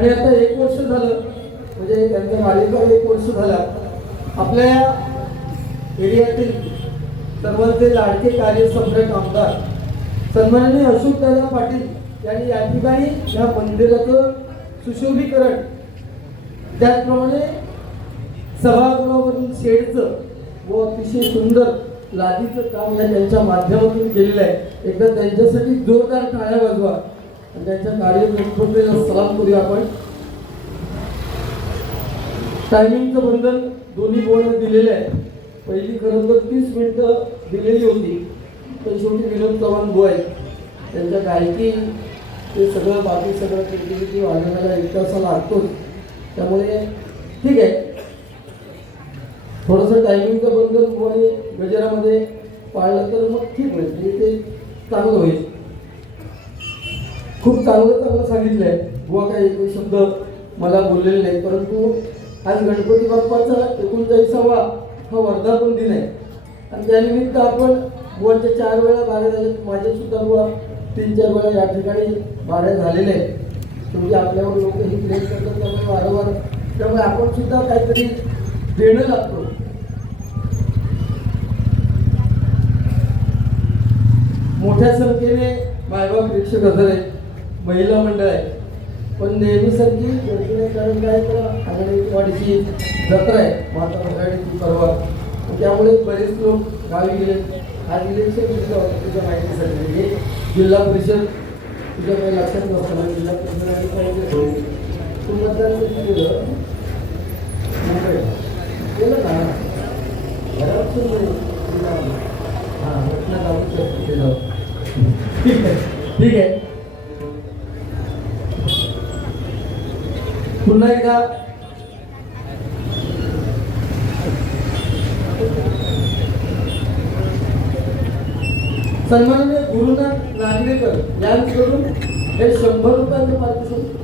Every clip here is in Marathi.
आणि आता 1 वर्ष झालं, म्हणजे त्यांच्या कार्यकाळ 1 वर्ष झाला. आपल्या एरियातील सर्वांचे लाडके कार्यसम्राट आमदार सन्माननीय अशोकदादा पाटील यांनी या ठिकाणी या मंदिराचं सुशोभीकरण, त्याचप्रमाणे सभागृहावरील शेडचं व अतिशय सुंदर लादीचं काम या त्यांच्या माध्यमातून केलेलं आहे. एकदा त्यांच्यासाठी जोरदार टाळ्या वाजवा आणि त्यांच्या कार्यक्षमतेला सलाम करूया आपण. टायमिंगचं बंधन दोन्ही बोर्ड दिलेलं आहे. पहिली खरं तर 30 मिनिटं दिलेली होती, पण शेवटी विनोद चव्हाण बुवा आहेत, त्यांच्या गायकी ते सगळं बाकी सगळं क्रिएटिव्हिटी वाढवण्याला 1 तास लागतोच. त्यामुळे ठीक आहे, थोडंसं टायमिंगचं बंधन बुवाने गजरामध्ये पाळलं तर मग ठीक होईल, म्हणजे ते चांगलं होईल. खूप चांगलं सांगितलं आहे बुवा, काही शब्द मला बोललेले नाही. परंतु आज गणपती बाप्पाचा 39वा हा वर्धापन दिन आहे आणि त्यानिमित्त आपण बुवांच्या 4 वेळा बाऱ्या झाल्या. माझ्या सुद्धा बुवा 3-4 वेळा या ठिकाणी बाऱ्या झालेल्या आहेत. म्हणजे आपल्यावर लोक ही प्रेम करतात, त्यामुळे वारंवार, त्यामुळे आपण सुद्धा काहीतरी देणं लागतो. मोठ्या संख्येने मायबाप प्रेक्षक हजर आहेत, महिला मंडळ आहे, पण नेहमीसारखी गर्दी नाही. कारण काय तर आंगणेवाडीची जत्रा आहे, माता भराडीची परवा, त्यामुळे बरेच लोक गावी गेले. आज इलेक्शन तुझ्या माहितीसाठी हे जिल्हा परिषद तुझ्या काही लक्षात नसताना जिल्हा परिषद आणि काही तू मतदान कधी केलं केलं ना घरापासून हां घटना जाऊ शकतो केलं. ठीक आहे ठीक आहे. पुन्हा एकदा सन्माननीय गुरुनाथ नागरेकर यांच्याकडून हे 100 रुपयाचं पारितोषिक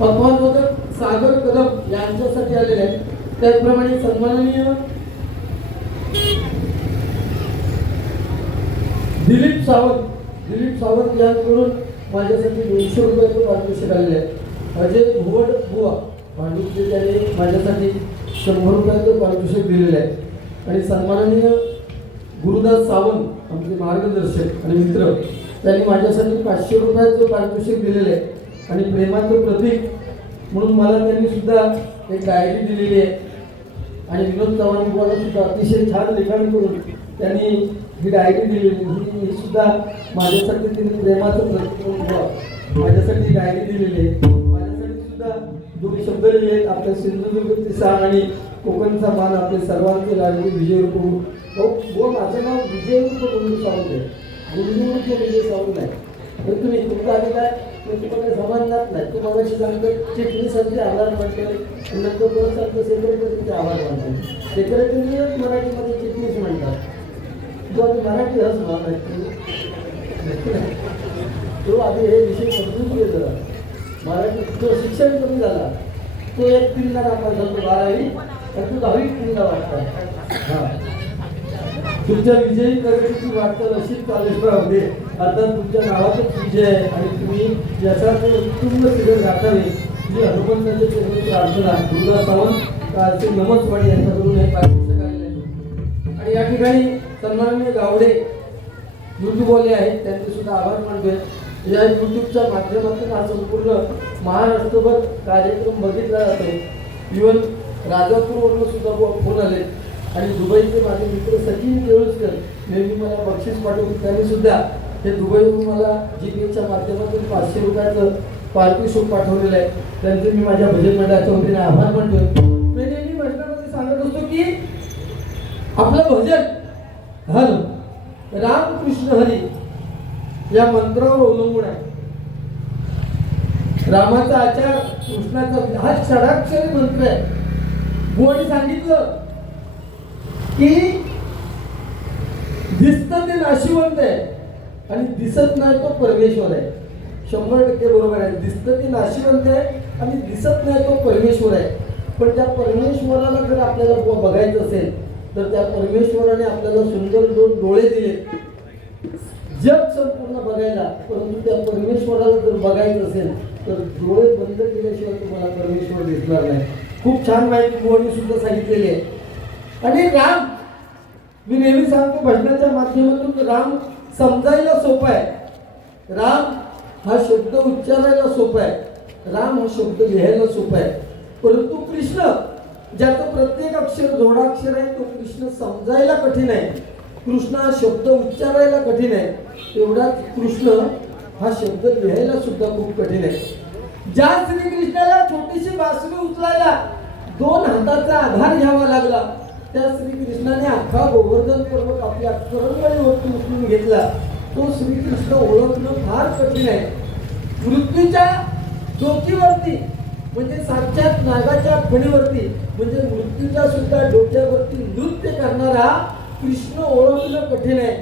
पकवान मोदक सागर कदम यांच्यासाठी आलेले आहे. त्याचप्रमाणे सन्माननीय दिलीप सावंत यांच्याकडून माझ्यासाठी 200 रुपयाचं पारितोषिक आलेले आहे. अजय भुवड बुवा भांडुपचे त्यांनी माझ्यासाठी 100 रुपयाचं पारितोषिक दिलेलं आहे. आणि सन्माननीय गुरुदास सावंत आमचे मार्गदर्शक आणि मित्र, त्यांनी माझ्यासाठी 500 रुपयाचं पारितोषिक दिलेलं आहे. आणि प्रेमाचं प्रतीक म्हणून मला त्यांनी सुद्धा एक डायरी दिलेली आहे. आणि विनोद चव्हाण बुवाला सुद्धा अतिशय छान लिखाण करून त्यांनी ही डायरी दिलेली, ही सुद्धा माझ्यासाठी त्यांनी प्रेमाचं प्रतीक म्हणून माझ्यासाठी डायरी दिलेली आहे. माझ्यासाठी सुद्धा 2 शब्द लिहिले आहेत. आपल्या सिंधुदुर्गचे शान आणि कोकणचा मान आपले सर्वांचे लाडके विजयरूप हो. माझं नाव विजयरूप गुंडू सावंत आहे, गुंडूरूप विजय सावंत नाही. तर तुम्ही तुमचा आधी काय तुम्हाला समाजात नाही. तू मगाशी सांगतो चिटणीसांचे आभार मानतो, नंतर परत सांगतो सेक्रेटरीचे आभार मानतो. सेक्रेटरीच मराठीमध्ये चिटणीस म्हणतात. जो आधी मराठी हस मानायची तो आधी हे विषय समजून घे जरा. मराठी तो शिक्षण कमी झाला, तो 1-3ला नापास झाला, 12वी, तर तू 10वीत 3ला वाटता. हां, तुमच्या विजयी प्रगतीची वाटचाल अशीच चालू राहू. आता तुमच्या नावातच विजय आहे आणि तुम्ही यासाठी उत्तुंग शिखर गाठावे ही हनुमंताच्या चरणी प्रार्थना गुरुदास सावंत असे नमस्वाडी यांच्याकडून हे पारितोषिक आलेले आहे. आणि या ठिकाणी सन्माननीय गावडे यूट्यूबवाले आहेत, त्यांचे सुद्धा आभार मानतोय. या यूट्यूबच्या माध्यमातून हा संपूर्ण महाराष्ट्रभर कार्यक्रम बघितला जातो. इव्हन राजापूरवरून सुद्धा फोन आले. आणि दुबईचे माझे मित्र सचिन केळुसकर नेहमी मला बक्षीस पाठवून त्यांनी सुद्धा हे दुबईहून मला जीपीएच्या माध्यमातून 500 रुपयाचं पारितोषिक पाठवलेलं आहे. त्यांचे मी माझ्या भजन मंडळाच्या वतीने आभार मानतोय. मी नेहमी भजनामध्ये सांगत असतो की आपलं भजन हर रामकृष्ण हरी या मंत्रावर अवलंबून आहे. रामाचा आचार, कृष्णाचा हा षडाक्षरी मंत्र आहे. बुवाने सांगितलं की दिसतं ते नाशिवंत आहे आणि दिसत नाही तो परमेश्वर आहे. 100% बरोबर आहे. दिसतं ते नाशिवंत आहे आणि दिसत नाही तो परमेश्वर आहे. पण त्या परमेश्वराला जर आपल्याला बघायचं असेल तर त्या परमेश्वराने आपल्याला सुंदर 2 डोळे दिले जग संपूर्ण बघायला. परंतु त्या परमेश्वराला जर बघायचं असेल तर डोळे बंद केल्याशिवाय तुम्हाला परमेश्वर दिसणार नाही. खूप छान माहिती बुवांनी सुद्धा सांगितलेली आहे. आणि राम, मी नेहमी सांगतो भजनाच्या माध्यमातून, राम समजायला सोपा आहे, राम हा शब्द उच्चारायला सोपा आहे, राम हा शब्द लिहायला सोपा आहे. परंतु कृष्ण, ज्याचं प्रत्येक अक्षर जोडाक्षर आहे, तो कृष्ण समजायला कठीण आहे. कृष्ण हा शब्द उच्चारायला कठीण आहे, तेवढाच कृष्ण हा शब्द लिहायला सुद्धा खूप कठीण आहे. ज्या श्रीकृष्णाला छोटीशी बासरी उचलायला 2 हाताचा आधार घ्यावा लागला, त्या श्रीकृष्णाने अख्खा गोवर्धन पर्वत आपल्या करंगळीवरती उचलून घेतला. तो श्रीकृष्ण ओळखणं फार कठीण आहे. मृत्यूच्या डोकीवरती म्हणजे साक्षात नागाच्या फणीवरती म्हणजे मृत्यूच्या सुद्धा डोक्यावरती नृत्य करणारा कृष्ण ओळखणं कठीण आहे.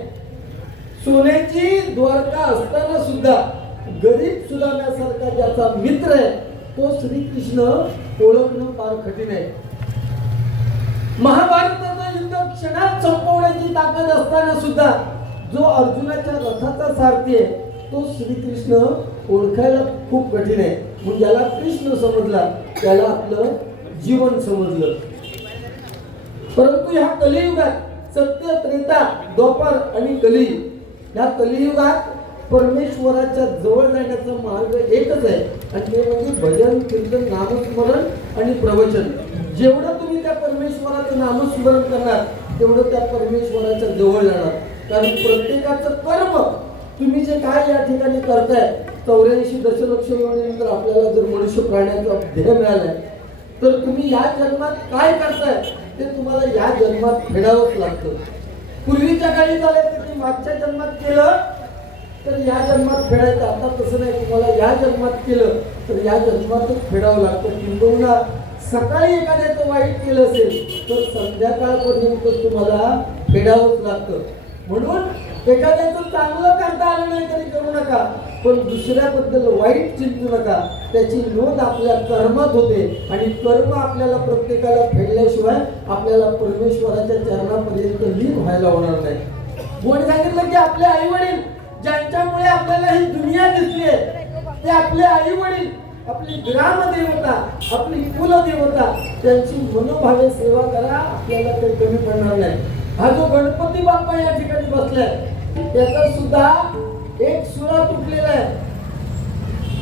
सोन्याची द्वारका असताना सुद्धा गरीब सुदाम्यासारखा ज्याचा मित्र आहे, तो श्रीकृष्ण ओळखणं फार कठीण आहे. महाभारताचं युद्ध क्षणात संपवण्याची ताकद असताना सुद्धा जो अर्जुनाच्या रथाचा सारथी आहे, तो श्रीकृष्ण ओळखायला खूप कठीण आहे. म्हणून ज्याला कृष्ण समजला त्याला आपलं जीवन समजलं. परंतु ह्या कलियुगात सत्य, त्रेता, द्वापर आणि कली, या कलियुगात परमेश्वराच्या जवळ जाण्याचा मार्ग एकच आहे, आणि ते म्हणजे भजन, कीर्तन, नामस्मरण आणि प्रवचन. जेवढं तुम्ही त्या परमेश्वराचं नामस्मरण करणार, तेवढं त्या परमेश्वराच्या जवळ जाणार. कारण प्रत्येकाचं कर्म, तुम्ही जे काय या ठिकाणी करताय, 84 दशलक्ष वेळेनंतर आपल्याला जर मनुष्य प्राण्याचा ध्येय मिळालाय, तर तुम्ही या जन्मात काय करताय ते तुम्हाला या जन्मात फेडावंच लागतं. पूर्वीच्या काळी झालं तर तुम्ही मागच्या जन्मात केलं तर या जन्मात फेडायचं. आता तसं नाही, तुम्हाला या जन्मात केलं तर या जन्मातच फेडावं लागतं. किंबहुना सकाळी एखाद्याचं वाईट केलं असेल तर संध्याकाळपर्यंत तुम्हाला फेडावंच लागतं. म्हणून एखाद्याचं चांगलं करता आलं नाही तरी करू नका, पण दुसऱ्याबद्दल वाईट चिंतू नका. त्याची नोंद आपल्या कर्मात होते, आणि कर्म आपल्याला प्रत्येकाला फेडल्याशिवाय आपल्याला परमेश्वराच्या चरणापर्यंत लीन व्हायला होणार नाही. कोणी सांगितलं की आपले आई वडील ज्यांच्यामुळे आपल्याला ही दुनिया दिसली आहे, ते आपले आई वडील, आपली ग्रामदेवता, आपली कुलदेवता, त्यांची मनोभावे सेवा करा, आपल्याला काही कमी पडणार नाही. हा जो गणपती बाप्पा या ठिकाणी बसलाय, त्याचा सुद्धा एक सुळा तुटलेला आहे.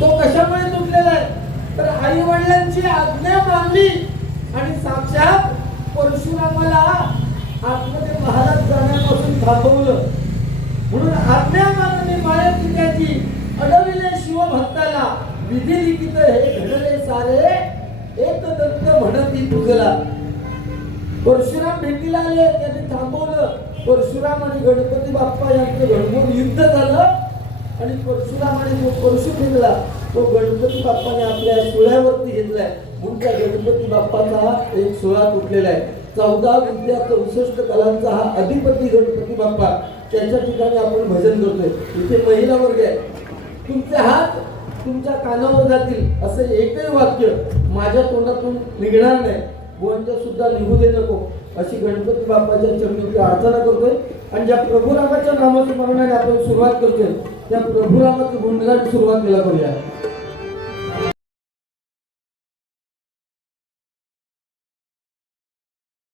तो कशामुळे तुटलेला आहे तर आई वडिलांची आज्ञा मानली आणि साक्षात परशुरामाला आतमध्ये महाराज जाण्यापासून थांबवलं. म्हणून आज्ञा मानली माया पित्याची, अडविले शिवभक्ताला, विधी लिखित हे घडले सारे, एक दत्त म्हणती तुझला. परशुराम भेटीला आले, त्यांनी थांबवलं. परशुराम आणि गणपती बाप्पा यांचं घडघोड युद्ध झालं, आणि परशुरामाने जो परशु फेकला तो गणपती बाप्पाने आपल्या सुळ्यावरती घेतलाय. म्हणून त्या गणपती बाप्पाचा एक सुळा तुटलेला आहे. 14 विद्या 64 कलांचा हा अधिपती गणपती बाप्पा, त्याच्या ठिकाणी आपण भजन करतोय. इथे महिला वर्ग आहे. तुमचे हात तुमच्या कानावर जातील असं एकही वाक्य माझ्या तोंडातून निघणार नाही, बुवांच्या सुद्धा निघू दे नको, अशी गणपती बाप्पाच्या चरणी प्रार्थना करतोय. आणि ज्या प्रभुरामाच्या नामस्मरणाने आपण सुरुवात करतोय, त्या प्रभुरामाचं गुणगान सुरुवातीला करूया.